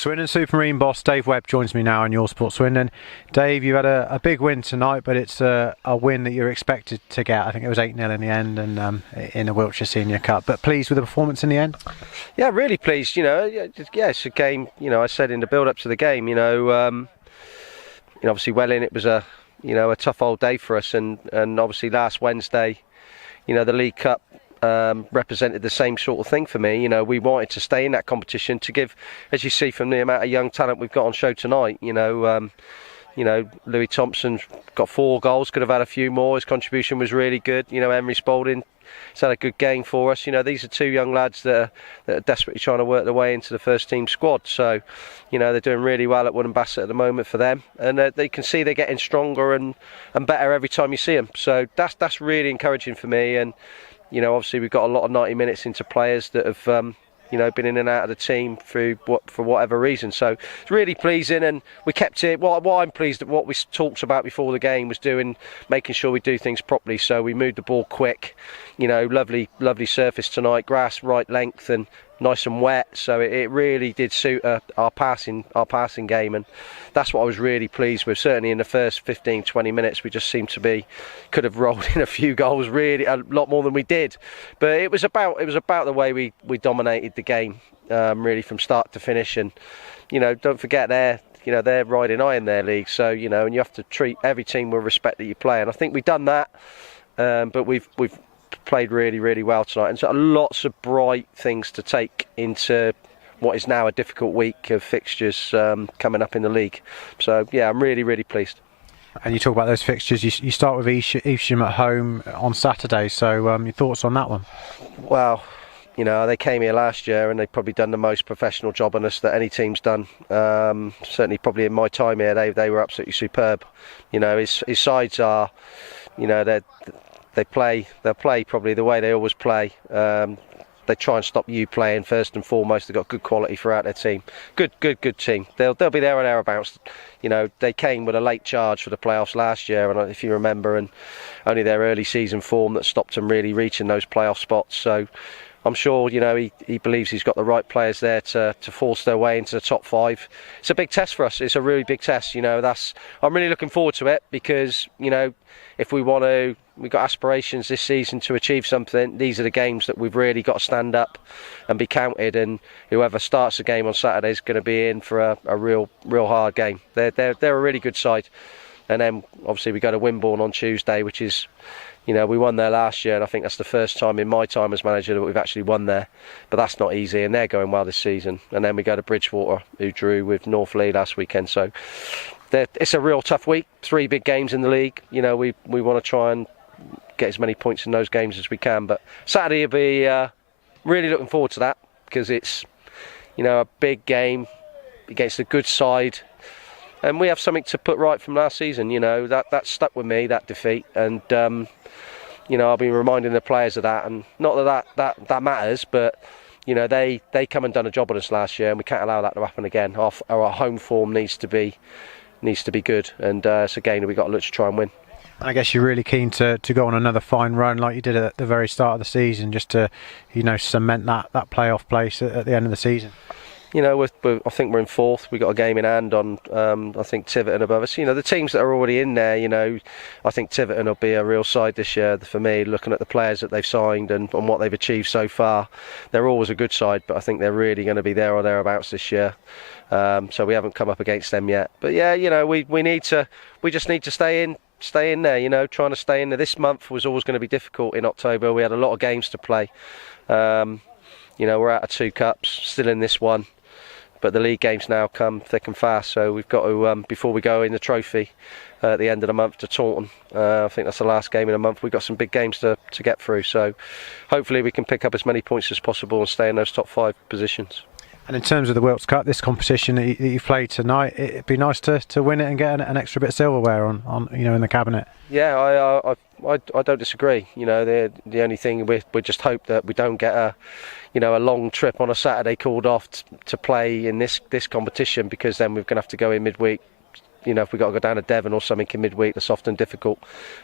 Swindon Supermarine boss Dave Webb joins me now on Your Sport Swindon. Dave, you had a big win tonight, but it's a win that you're expected to get. I think it was 8-0 in the end, and in the Wiltshire Senior Cup. But pleased with the performance in the end? Yeah, really pleased. It's a game. I said in the build-up to the game. Obviously Welling, it was a tough old day for us, and obviously last Wednesday, the League Cup represented the same sort of thing for me. We wanted to stay in that competition to give, as you see from the amount of young talent we've got on show tonight. Louis Thompson's got 4 goals, could have had a few more. His contribution was really good. Emery Spalding, he's had a good game for us. These are 2 young lads that are desperately trying to work their way into the first team squad. So, they're doing really well at Woodham Bassett at the moment for them, and they can see they're getting stronger and better every time you see them. So that's really encouraging for me. And obviously we've got a lot of 90 minutes into players that have, been in and out of the team for whatever reason. So it's really pleasing, and we kept it. What I'm pleased at, what we talked about before the game, was making sure we do things properly. So we moved the ball quick. Lovely surface tonight, grass right length and nice and wet. So it really did suit our passing game, and that's what I was really pleased with. Certainly in the first 15-20 minutes, we just seemed to could have rolled in a few goals, really a lot more than we did. But it was about the way we dominated the game, really from start to finish. And don't forget they're riding high in their league. So and you have to treat every team with respect that you play. And I think we've done that. But we've played really, really well tonight, and so lots of bright things to take into what is now a difficult week of fixtures coming up in the league. So yeah, I'm really, really pleased. And you talk about those fixtures. You start with Evesham at home on Saturday. So your thoughts on that one? Well, they came here last year and they've probably done the most professional job on us that any team's done. Certainly, probably in my time here, they were absolutely superb. His sides are, they'll play probably the way they always play. They try and stop you playing first and foremost. They've got good quality throughout their team. Good team. They'll be there or thereabouts. They came with a late charge for the playoffs last year, and if you remember, and only their early season form that stopped them really reaching those playoff spots. So I'm sure he believes he's got the right players there to force their way into the top 5. It's a big test for us. It's a really big test. I'm really looking forward to it, because if we've got aspirations this season to achieve something, these are the games that we've really got to stand up and be counted. And whoever starts the game on Saturday is going to be in for a real hard game. They're a really good side. And then obviously we go to Wimborne on Tuesday, which is, we won there last year, and I think that's the first time in my time as manager that we've actually won there. But that's not easy, and they're going well this season. And then we go to Bridgewater, who drew with North Lee last weekend. So it's a real tough week. 3 big games in the league. We want to try and get as many points in those games as we can. But Saturday will be really looking forward to that, because it's a big game against a good side, and we have something to put right from last season. That stuck with me, that defeat, and I'll be reminding the players of that. And not that matters, but they come and done a job on us last year, and we can't allow that to happen again. Our home form needs to be good, and it's a game that we've got to look to try and win. I guess you're really keen to go on another fine run like you did at the very start of the season, just to cement that playoff place at the end of the season. I think we're in 4th. We've got a game in hand on, I think, Tiverton above us. The teams that are already in there, I think Tiverton will be a real side this year for me, looking at the players that they've signed and what they've achieved so far. They're always a good side, but I think they're really going to be there or thereabouts this year. So we haven't come up against them yet. But yeah, we just need to stay in there, trying to stay in there. This month was always going to be difficult in October. We had a lot of games to play. We're out of 2 cups, still in this one. But the league games now come thick and fast, so we've got to, before we go in the trophy at the end of the month to Taunton, I think that's the last game in a month, we've got some big games to get through. So hopefully we can pick up as many points as possible and stay in those top 5 positions. And in terms of the Wilts Cup, this competition that you played tonight, it'd be nice to win it and get an extra bit of silverware on in the cabinet. Yeah, I don't disagree. The only thing we just hope that we don't get a long trip on a Saturday called off to play in this competition, because then we're going to have to go in midweek. If we've got to go down to Devon or something in midweek, that's often difficult.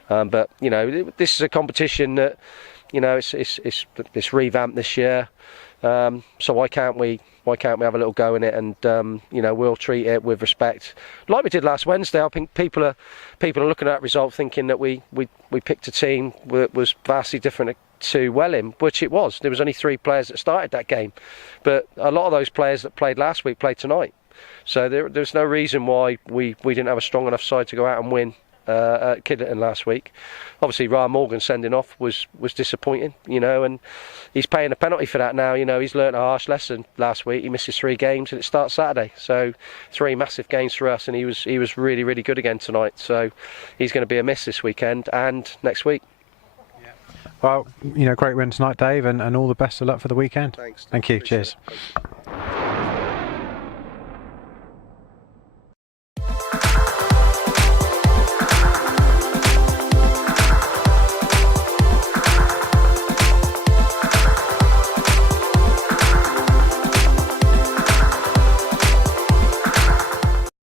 But this is a competition that You know, it's this revamp this year. So why can't we have a little go in it, and you know, we'll treat it with respect, like we did last Wednesday. I think people are looking at that result thinking that we picked a team that was vastly different to Welling, which it was. There was only 3 players that started that game, but a lot of those players that played last week played tonight. So there's no reason why we didn't have a strong enough side to go out and win at Kidderton last week. Obviously, Ryan Morgan sending off was disappointing, you know, and he's paying a penalty for that now. You know, he's learnt a harsh lesson last week. He misses 3 games and it starts Saturday. So 3 massive games for us, and he was really, really good again tonight. So he's going to be a miss this weekend and next week. Well, you know, great win tonight, Dave, and all the best of luck for the weekend. Thanks. Thank you. Appreciate Cheers. it.